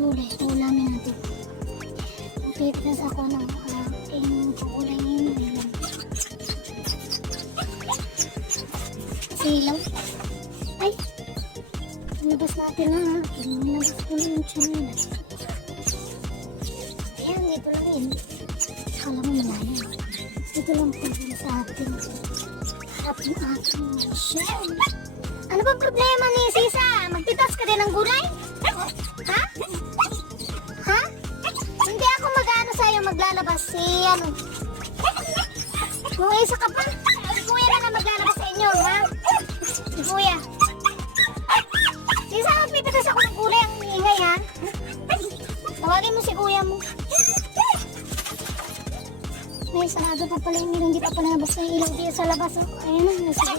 gulay. Ulamin natin. Pitas ako ng aking gulay ngayon. Silaw. Ay! Nabas natin na ha. Nabas ko na yung channel. Ayan, dito lang yun. Akala mo malayo. Dito lang po yun sa atin. Harap yung ating shell. Ano bang problema ni Sisa? Magtitas ka din ng gulay? Ha? Ha? Hindi ako mag-ano sa'yo maglalabas si ano. Kung isa ka pa, si Kuya na maglalabas sa inyo, ha? Si Kuya. Sisa, magpipitas ako ng gulay ang ingay, ha? Tawagin mo si Kuya mo. May sarado pa pala yung ilaw, hindi pa pala nabas na yung ilaw dito sa labas. Oh. Ayan na, nasa